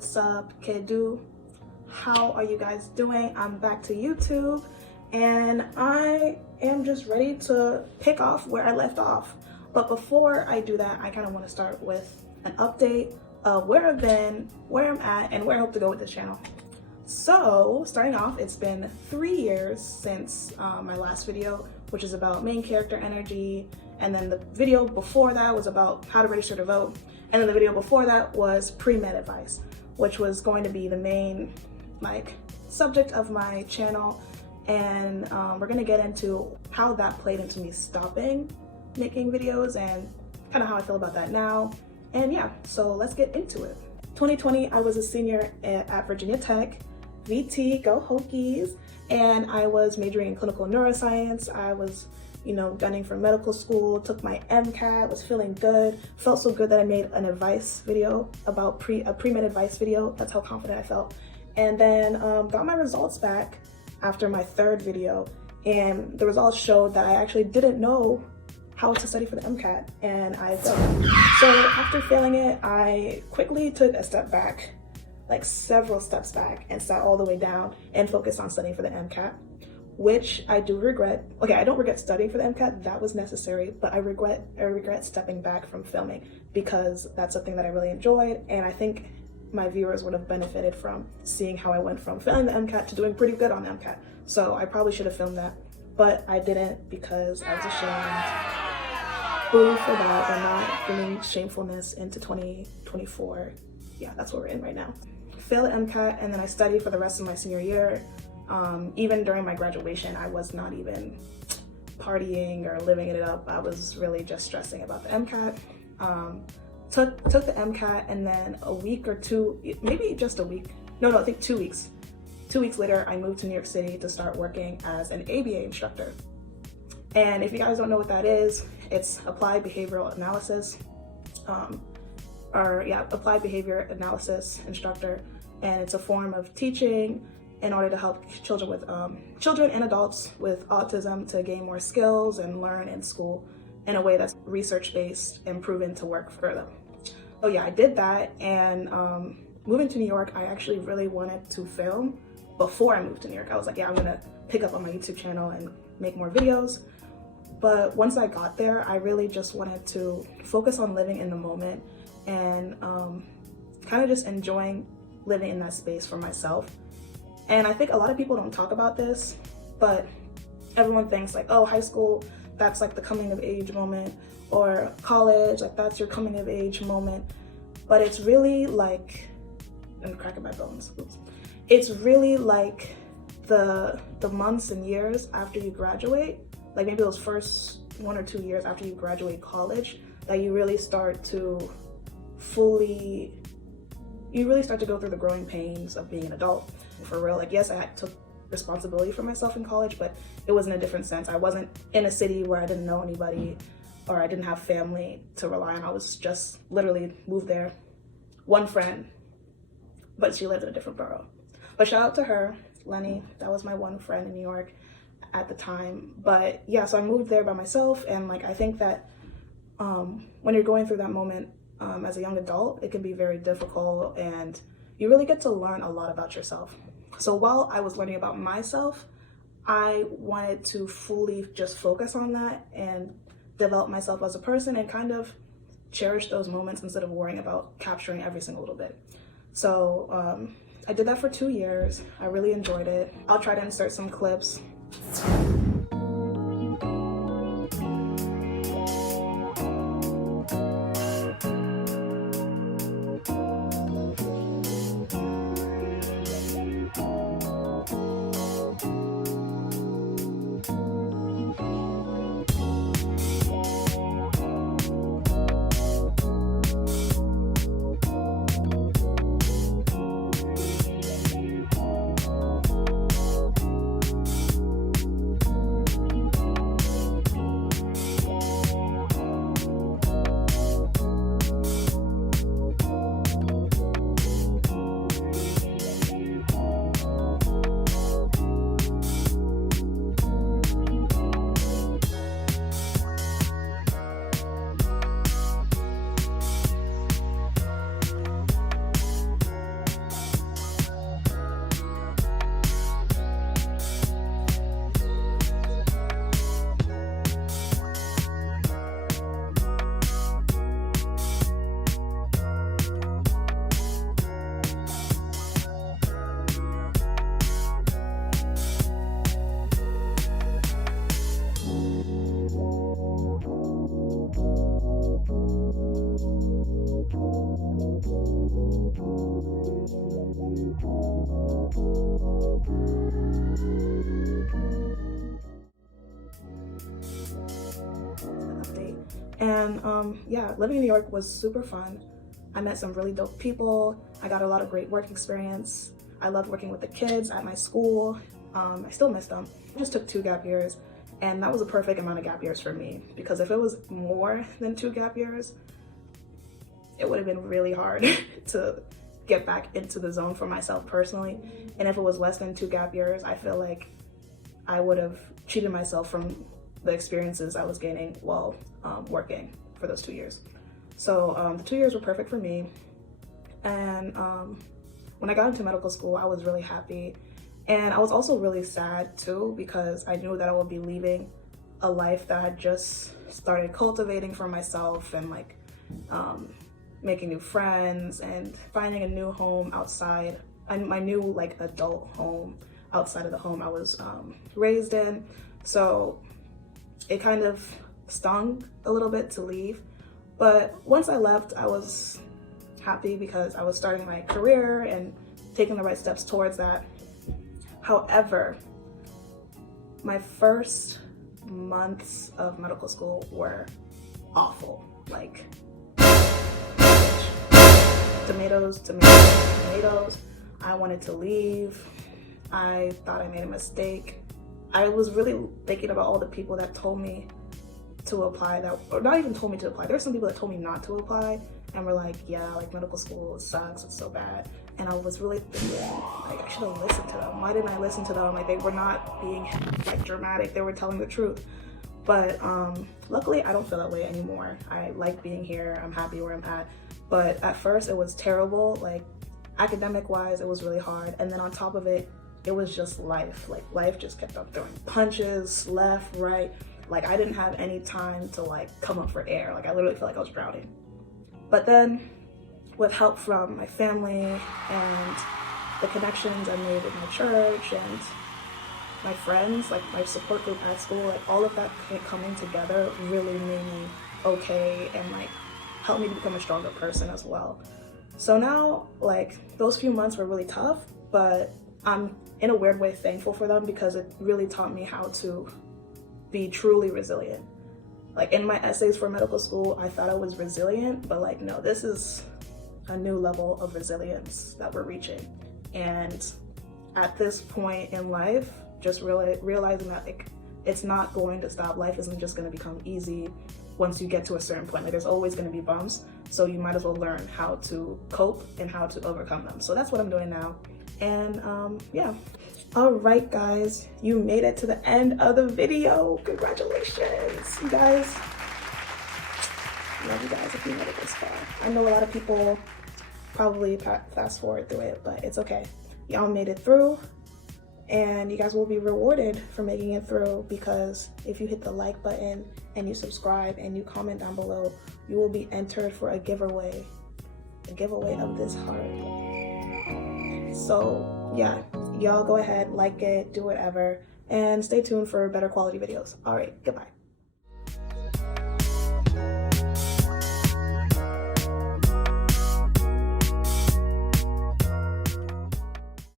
what's up, kiddo? How are you guys doing? I'm back to YouTube and I am just ready to pick off where I left off. But before I do that, I kind of want to start with an update of where I've been, where I'm at, and where I hope to go with this channel. So starting off, it's been 3 years since my last video, which is about main character energy, and then the video before that was about how to register to vote, and then the video before that was pre-med advice, which was going to be the main subject of my channel. And we're gonna get into how that played into me stopping making videos and kind of how I feel about that now. And yeah, so let's get into it. 2020, I was a senior at Virginia Tech. VT, go Hokies. And I was majoring in clinical neuroscience. I was, gunning for medical school, took my MCAT, was feeling good. Felt so good that I made an advice video about a pre-med advice video. That's how confident I felt. And then got my results back after my third video. And the results showed that I actually didn't know how to study for the MCAT, and I failed. So after failing it, I quickly took a step back, several steps back, and sat all the way down and focused on studying for the MCAT, which I do regret. Okay, I don't regret studying for the MCAT, that was necessary, but I regret stepping back from filming because that's something that I really enjoyed, and I think my viewers would have benefited from seeing how I went from failing the MCAT to doing pretty good on the MCAT. So I probably should have filmed that, but I didn't because I was ashamed. Boo for that. We're not bringing shamefulness into 2024. Yeah, that's what we're in right now. Failed at MCAT, and then I studied for the rest of my senior year. Even during my graduation, I was not even partying or living it up. I was really just stressing about the MCAT. Took the MCAT, and then a week or two, maybe just a week. No, I think 2 weeks. 2 weeks later, I moved to New York City to start working as an ABA instructor. And if you guys don't know what that is, it's applied behavioral analysis, applied behavior analysis instructor. And it's a form of teaching in order to help children and adults with autism to gain more skills and learn in school in a way that's research-based and proven to work for them. So yeah, I did that, and moving to New York, I actually really wanted to film before I moved to New York. I was like, yeah, I'm gonna pick up on my YouTube channel and make more videos. But once I got there, I really just wanted to focus on living in the moment and kind of just enjoying living in that space for myself. And I think a lot of people don't talk about this, but everyone thinks oh, high school, that's the coming of age moment, or college, that's your coming of age moment. But it's really I'm cracking my bones. Oops. It's really the months and years after you graduate, maybe those first 1 or 2 years after you graduate college, that you really start to go through the growing pains of being an adult. For real, yes, I took responsibility for myself in college, but it was in a different sense. I wasn't in a city where I didn't know anybody or I didn't have family to rely on. I was just literally moved there. One friend, but she lived in a different borough. But shout out to her, Lenny. That was my one friend in New York at the time. But yeah, so I moved there by myself, and I think that when you're going through that moment as a young adult, it can be very difficult, and you really get to learn a lot about yourself. So while I was learning about myself, I wanted to fully just focus on that and develop myself as a person and kind of cherish those moments instead of worrying about capturing every single little bit. So I did that for 2 years. I really enjoyed it. I'll try to insert some clips. And yeah, living in New York was super fun. I met some really dope people. I got a lot of great work experience. I loved working with the kids at my school. I still miss them. I just took 2 gap years, and that was a perfect amount of gap years for me, because if it was more than 2 gap years, it would have been really hard to get back into the zone for myself personally. And if it was less than 2 gap years, I feel like I would have cheated myself from the experiences I was gaining while working for those 2 years. So the 2 years were perfect for me. And when I got into medical school, I was really happy. And I was also really sad too, because I knew that I would be leaving a life that I had just started cultivating for myself, and like making new friends and finding a new home outside, and my new like adult home outside of the home I was raised in. So it kind of stung a little bit to leave. But once I left, I was happy because I was starting my career and taking the right steps towards that. However, my first months of medical school were awful. Like, tomatoes. I wanted to leave. I thought I made a mistake. I was really thinking about all the people that told me to apply, that, or not even told me to apply. There were some people that told me not to apply and were like, yeah, like medical school sucks, it's so bad. And I was really thinking, like, I should have listened to them. Why didn't I listen to them? Like, they were not being like dramatic, they were telling the truth. But luckily I don't feel that way anymore. I like being here, I'm happy where I'm at. But at first it was terrible, like academic wise, it was really hard. And then on top of it, it was just life. Like, life just kept on throwing punches left, right. Like, I didn't have any time to like come up for air. Like, I literally felt like I was drowning. But then with help from my family and the connections I made with my church and my friends, like my support group at school, like all of that coming together really made me okay and like helped me to become a stronger person as well. So now, like, those few months were really tough, but I'm in a weird way thankful for them, because it really taught me how to be truly resilient. Like, in my essays for medical school, I thought I was resilient, but like, no, this is a new level of resilience that we're reaching. And at this point in life, just really realizing that like, it's not going to stop. Life isn't just going to become easy once you get to a certain point. Like, there's always going to be bumps, so you might as well learn how to cope and how to overcome them. So that's what I'm doing now. And yeah. All right, guys, you made it to the end of the video. Congratulations, you guys. Love you guys if you made it this far. I know a lot of people probably fast forward through it, but it's okay. Y'all made it through, and you guys will be rewarded for making it through, because if you hit the like button and you subscribe and you comment down below, you will be entered for a giveaway of this heart. So yeah, y'all go ahead, like it, do whatever, and stay tuned for better quality videos. All right, goodbye.